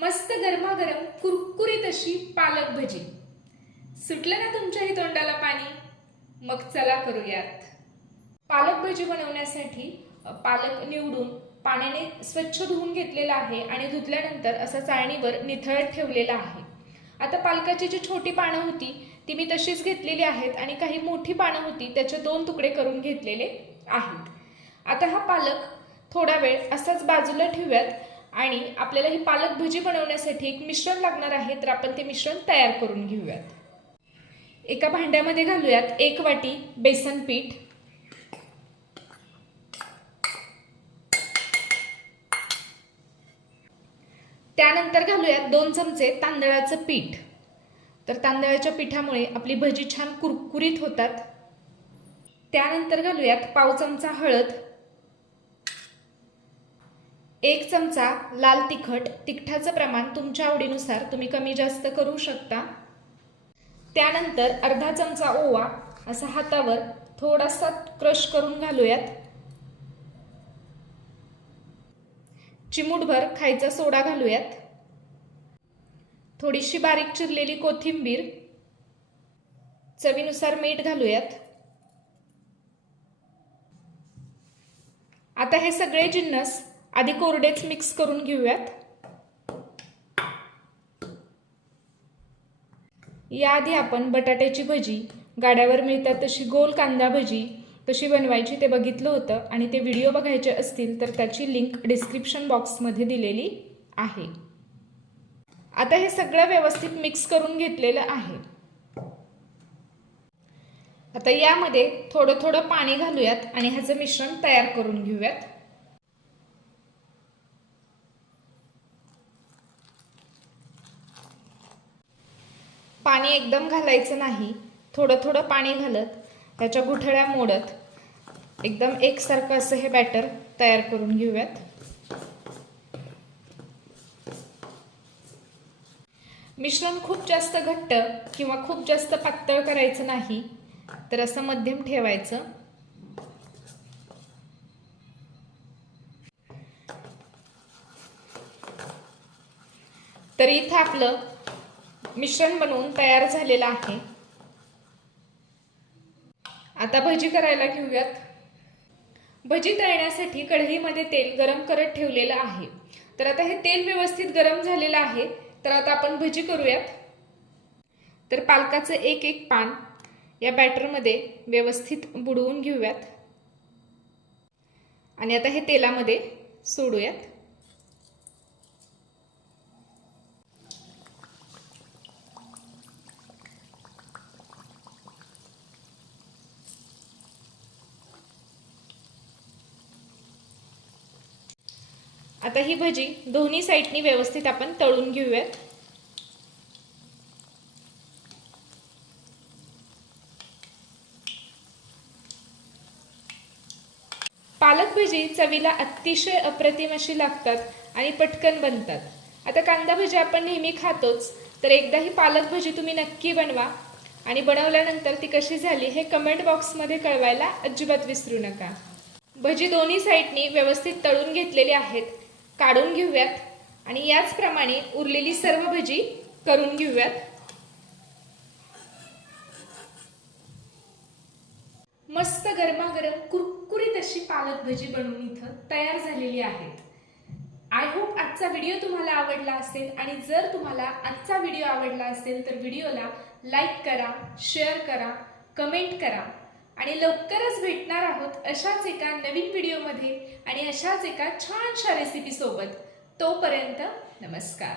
मस्त गरमागरम कुरकुरीत अशी पालक भजी. सुटलं ना तुमच्याही तोंडाला पाणी? मग चला करूयात. पालक भजी बनवण्यासाठी पालक निवडून पाण्याने स्वच्छ धुवून घेतलेला आहे आणि धुतल्यानंतर असं चाळणीवर निथळत ठेवलेला आहे. आता पालकाची जी छोटी पानं होती ती मी तशीच घेतलेली आहेत आणि काही मोठी पानं होती त्याचे दोन तुकडे करून घेतलेले आहेत. आता हा पालक थोडा वेळ असाच बाजूला ठेवूयात. आणि आपल्याला ही पालक भजी बनवण्यासाठी एक मिश्रण लागणार आहे तर आपण ते मिश्रण तयार करून घेऊयात. एका भांड्यामध्ये घालूयात एक वाटी बेसन पीठ. त्यानंतर घालूयात दोन चमचे तांदळाचं पीठ. तर तांदळाच्या पिठामुळे आपली भजी छान कुरकुरीत होतात. त्यानंतर घालूयात पाव चमचा हळद. एक चमचा लाल तिखट तिखटाचं प्रमाण तुमच्या आवडीनुसार तुम्ही कमी जास्त करू शकता. त्यानंतर अर्धा चमचा ओवा असा हातावर थोडासा क्रश करून घालूयात. चिमूटभर खायचा सोडा घालूयात. थोडीशी बारीक चिरलेली कोथिंबीर चवीनुसार मीठ घालूयात. आता हे सगळे जिन्नस आधी कोरडेच मिक्स करून घेऊयात. याआधी आपण बटाट्याची भजी गाड्यावर मिळतात तशी गोल कांदा भजी कशी बनवायची ते बघितलं होतं आणि ते व्हिडिओ बघायचे असतील तर त्याची लिंक डिस्क्रिप्शन बॉक्समध्ये दिलेली आहे. आता हे सगळं व्यवस्थित मिक्स करून घेतलेलं आहे. आता यामध्ये थोडं थोडं पाणी घालूयात आणि ह्याचं मिश्रण तयार करून घेऊयात. पाणी एकदम घालायचं नाही. थोडं थोडं पाणी घालत त्याच्या गुठळ्या मोडत एकदम एकसारखं असं हे बॅटर तयार करून घेऊयात. मिश्रण खूप जास्त घट्ट किंवा खूप जास्त पातळ करायचं नाही तर असं मध्यम ठेवायचं. तर इथं आपलं मिश्रण बनवून तयार झालेलं आहे. आता भजी करायला घेऊयात. भजी तळण्यासाठी कढईमध्ये तेल गरम करत ठेवलेलं आहे. तर आता हे तेल व्यवस्थित गरम झालेलं आहे. तर आता आपण भजी करूयात. तर पालकाचं एक एक पान या बॅटरमध्ये व्यवस्थित बुडवून घेऊयात. आणि आता हे तेलामध्ये सोडूयात. आता ही भजी दोन्ही साईडनी व्यवस्थित आपण तळून घेऊयात. पालक भजी चवीला अतिशय अप्रतिम अशी लागतात आणि पटकन बनतात. आता कांदा भजी आपण नेहमी खातोच तर एकदा ही पालक भजी तुम्ही नक्की बनवा आणि बनवल्यानंतर ती कशी झाली हे कमेंट बॉक्समध्ये कळवायला अजिबात विसरू नका. भजी दोन्ही साईडनी व्यवस्थित तळून घेतलेली आहेत. काढून घेऊयात. आणि याचप्रमाणे उरलेली सर्व भजी करून घेऊयात. मस्त गरमागरम कुरकुरीत अशी पालक भजी बनवून इथं तयार झालेली आहेत. आय होप आजचा व्हिडिओ तुम्हाला आवडला असेल आणि जर तुम्हाला आजचा व्हिडिओ आवडला असेल तर व्हिडिओला लाईक करा शेअर करा कमेंट करा. आणि लवकरच भेटणार आहोत अशाच एका नवीन व्हिडिओमध्ये आणि अशाच एका छानशा रेसिपीसोबत तोपर्यंत नमस्कार.